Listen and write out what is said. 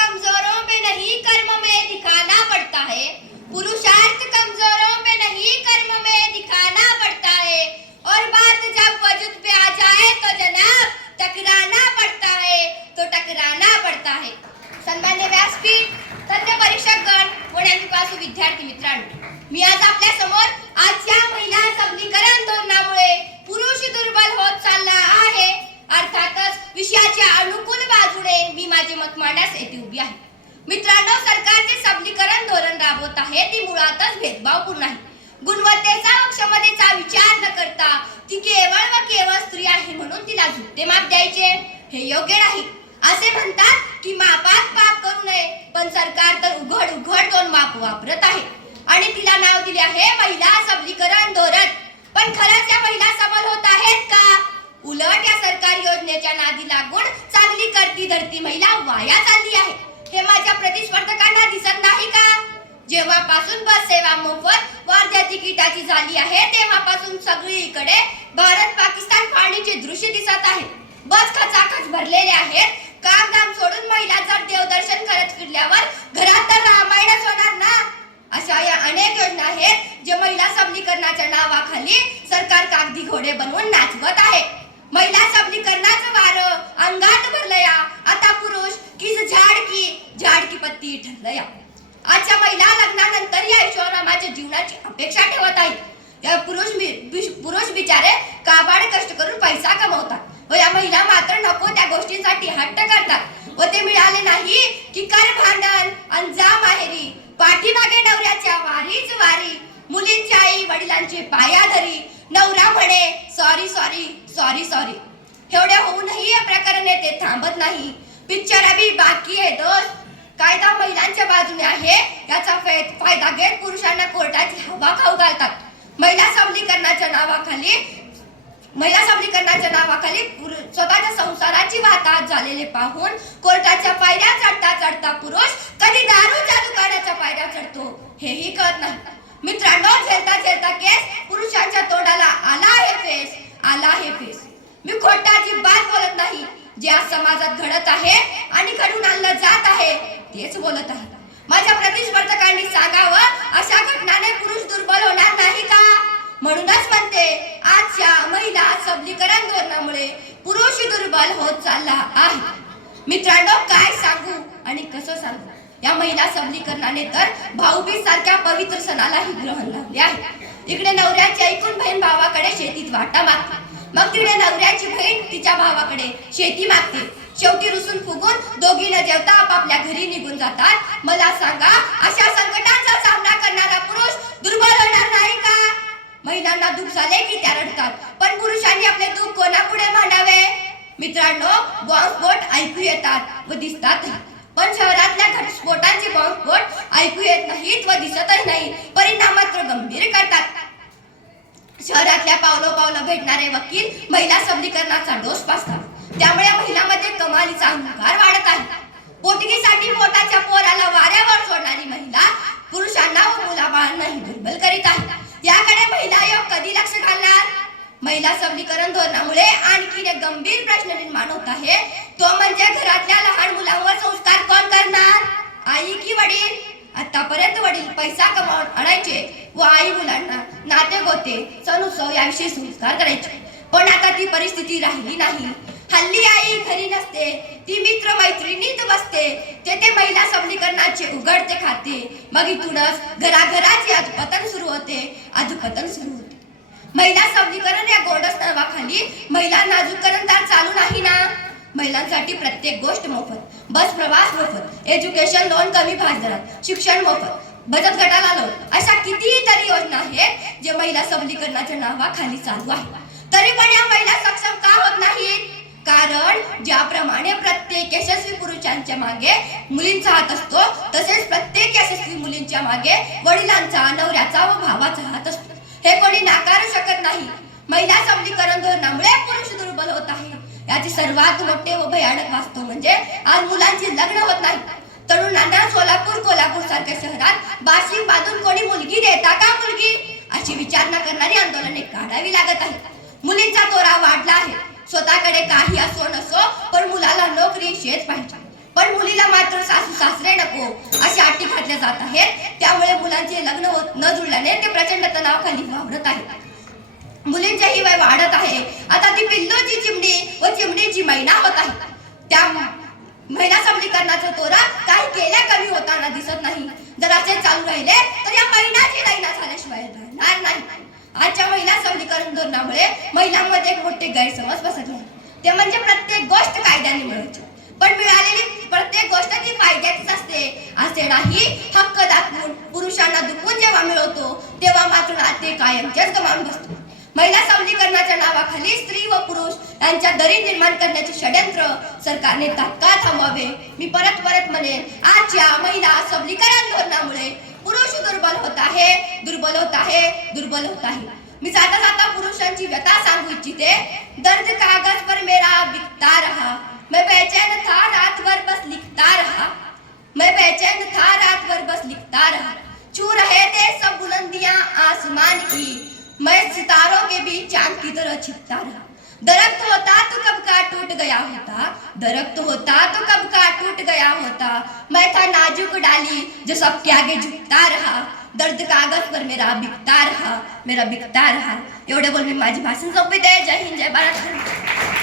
कमजोरों में नहीं कर्म में दिखाना पड़ता है। पुरुषार्थ कमजोरों में नहीं कर्म में दिखाना पड़ता है। और बात जब वजूद पे आ जाए तो जनाब टकराना पड़ता है, तो टकराना पड़ता है। सन्मान्य व्यासपीठ, तज्ञ परीक्षकगण व न्यायपिपासू विद्यार्थी मित्रांनो, मी आज आपल्या समोर आजच्या महिला सबलीकरण धोरणामुळे पुरुष दुर्बल होत चालला आहे अर्थातच विषयाच्या अनुकूल बाजूने मी माझे मत मांडण्यास येथे उभी आहे। मित्रांनो, सरकार जे सबलीकरण धोरण राबवत आहे ती मुळातच भेदभावपूर्ण आहे। गुणवत्तेचा व क्षमतेचा विचार न करता ती केवळ व केवळ स्त्री आहे म्हणून तिला झुकते माप द्यायचे हे योग्य नाही। असे म्हणतात की मापात पाप करू नये, पण सरकार तर उघड उघड दोन माप वापरत आहे आणि तिला नाव दिले आहे महिला सबलीकरण धोरण। पण खरंच या महिला सबल होत आहेत का? उलट या सरकारी योजनेच्या नादी लागून चांगली करती धरती महिला वाया चालली आहे हे माझ्या प्रतिस्पर्धकांना दिसत नाही का? जेव्हापासून बस सेवा मोफत व अर्ध्या तिकिटाची झाली आहे तेव्हापासून सगळीकडे भारत पाकिस्तान फाळणीचे दृश्य दिसत आहे। बस खचाखच भरलेले आहेत। काम दाम सोडून महिला जर देवदर्शन करत फिरल्यावर घरात तर रामायणच होणार ना। अशा या अनेक योजना आहेत जे महिला सबलीकरणाच्या नावाखाली सरकार कागदी घोडे बनवून नाचवत आहे। महिला सबलीकरणाचं वारं अंगात भरलया, आता पुरुष की झाड की पत्ती ठरलया। आजच्या महिला लग्नानंतर या ऐशोआरामाच्या जीवनाची अपेक्षा ठेवत आहेत। या पुरुष बिचारे काबाड कष्ट करून पैसा कमवतात व या महिला मात्र नको त्या गोष्टींसाठी हट्ट करतात व ते मिळाले नाही की कर भांडण आणि जा माहेरी। पाठीमागे नवऱ्याच्या वारीच वारी, मुलींच्या आई वडिलांचे पायाधरी, नवरा म्हणे सॉरी सॉरी सॉरी सॉरी। एवढे होऊनही हे प्रकरण ते थांबत नाही। पिक्चर अभी बाकी आहे दोस्त। कायदा महिलांच्या बाजूने आहे याचा फायदा घेत पुरुषांना कोर्टाची हवा खाऊ घालतात। महिला सबलीकरणाच्या नावाखाली स्वतःच्या संसाराची वाहतात झालेले पाहून कोर्टाच्या पायऱ्या चढता चढता पुरुष कधी दारूच्या दुकानाच्या पायऱ्या चढतो हेही कळत नाही। मित्रांनो, झेलता केस पुरुषांच्या तोंडाला आला आहे फेस। मी खोटा अजिबात बोलत नाही। जे आज समाजात घडत आहे आणि घडून आणलं जात आहे तेच बोलत आहे। माझ्या प्रतिस्पर्धकांनी सांगावं अशा घटनाने पुरुष दुर्बल होणार नाही का? म्हणूनच म्हणते आजच्या महिला सबलीकरण धोरणामुळे पुरुष दुर्बल होत चालला आहे। मित्रांनो, काय सांगू आणि कसं सांगू? या महिला सबलीकरणाने तर भाऊबीज सारख्या पवित्र सणालाही ग्रहण लावले आहे। इकडे नवऱ्याची ऐकून बहीण भावाकडे शेतीत वाटा मागते, मग तिकडे नवऱ्याची बहीण तिच्या भावाकडे शेती मागते। शेवटी रुसून फुगून दोघी न जेवता आपापल्या घरी निघून जातात। मला सांगा, अशा संकटांचा सामना करणारा पुरुष दुर्बल होणार नाही का? महिलांना दुःख झाले की त्या रडतात, पण पुरुषांनी आपले दुःख कोणापुढे मांडावे? मित्रांनो, बॉम्बस्फोट ऐकू येतात व दिसतात, पण शहरातल्या घटस्फोटांचे बॉम्बस्फोट ऐकू येत नाहीत व दिसतही नाही, परिणाम मात्र गंभीर करतात। शहरातल्या पावलं भेटणारे वकील महिला सबलीकरणाचा डोस पाजतात, त्यामुळे महिलांमध्ये कमालीचा अहंकार वाढत आहे। पोटगीसाठी पोटाच्या पोराला वाऱ्यावर सोडणारी महिला पुरुषांना व मुलाबाळांनाही दुर्बल करीत आहे। याकडे महिला आयोग कधी लक्ष घालणार? महिला सबलीकरण धोरणामुळे आणखीन एक गंभीर प्रश्न निर्माण होत आहे, तो म्हणजे घरातल्या लहान मुलांवर संस्कार कोण करणार? आई की वडील? आतापर्यंत वडील पैसा कमावून आणायचे व आई मुलांना नाते गोते सण उत्सव याविषयी संस्कार करायचे, पण आता ती परिस्थिती राहिली नाही। हल्ली आई घरी नसते, ती मित्र मैत्रिणीत बसते, तेथे महिला सबलीकरणाचे उघडते खाते, मग इथूनच घराघराचे अधपतन सुरू होते। महिला सबलीकरण या गोंडस नावाखाली महिला नाजूकरण चालू नाही ना। महिलांसाठी प्रत्येक गोष्ट मोफत, बस प्रवास मोफत, एज्युकेशन लोन कमी व्याजदरात, शिक्षण मोफत, बचत गटाला लोन, अशा कितीतरी योजना आहेत जे महिला सबलीकरणाच्या नावाखाली चालू आहे। तरी पण या महिला सक्षम का होत नाहीत? कारण ज्याप्रमाणे प्रत्येक यशस्वी पुरुषांच्या मागे मुलींचा हात असतो, तसेच प्रत्येक यशस्वी मुलींच्या मागे वडिलांचा, नवऱ्याचा व भावाचा हात असतो, हे कोणी नाकारू शकत नाही। महिला सबलीकरण धोरणामुळे पुरुष दुर्बल होत आहे याचे सर्वात मोठे व भयानक वास्तव म्हणजे आज मुलांची लग्न होत नाही। तरुणांना कोल्हापूर सारख्या शहरात बाशिंग बांधून कोणी मुलगी देता का? मुलगी अशी विचारणा करणारी आंदोलने काढावी लागत आहेत। मुलींचा तोरा वाढला आहे, स्वतःकडे काही असो नसो पण मुलाला नोकरी शेत पाहिजे, पण मुलीला मात्र सासू सासरे नको अशी अटी घातल्या जात आहेत. त्यामुळे मुलांचे लग्न होत न जुळल्याने ते प्रचंड तणावाखाली वावरत आहेत. मुलींचेही वय वाढत आहे. आता ती पिल्लूची चिमणी व चिमणीची मैना होत आहे. त्या महिला सबलीकरणाचा तोरा काही केल्या कमी होताना दिसत नाही. जर असे चालू राहिले तर या महिलाची लैना झाल्याशिवाय राहणार नाही. आजच्या महिला सबलीकरण धोरणामुळे महिलांमध्ये एक मोठे गैरसमज पसरले आहे. ते म्हणजे प्रत्येक गोष्ट कायद्याने मिळवायची, पण मिळालेली प्रत्येक गोष्ट ती फायद्याचीच असते असे नाही. हक्क दाखवून पुरुषांना दुखवून जेव्हा मिळवतो तेव्हा मात्र नाते कायमचेच गमावून बसतो. महिला सबलीकरणाच्या नावाखाली स्त्री व पुरुष यांच्या दरी निर्माण करण्याचे षड्यंत्र सरकारने तात्काळ थांबवावे. मी परत म्हणेन, आजच्या महिला सबलीकरण धोरणामुळे पुरुष दुर्बल होत आहे, दुर्बल होत आहे, दुर्बल होत आहे. मी जाता पुरुषांची व्यथा सांगू इच्छिते. दर्द कागज पर मेरा बिकता रहा, मैं बेचैन था रात भर बस लिखता रहा, मैं बेचैन था रात भर बस लिखता रहा. छू रहे थे सब बुलंदियां आसमान की, मैं सितारों के बीच चांद की तरह छिपता रहा. दरख्त होता तो कब का टूट गया होता, दरख्त होता तो कब का टूट गया होता. मैं था नाजुक डाली जो सबके आगे झुकता रहा. दर्द कागज पर मेरा बिकता रहा, मेरा बिकता रहा. एवढे बोल मी माझी भाषण संपवते. जय हिंद, जय भारत.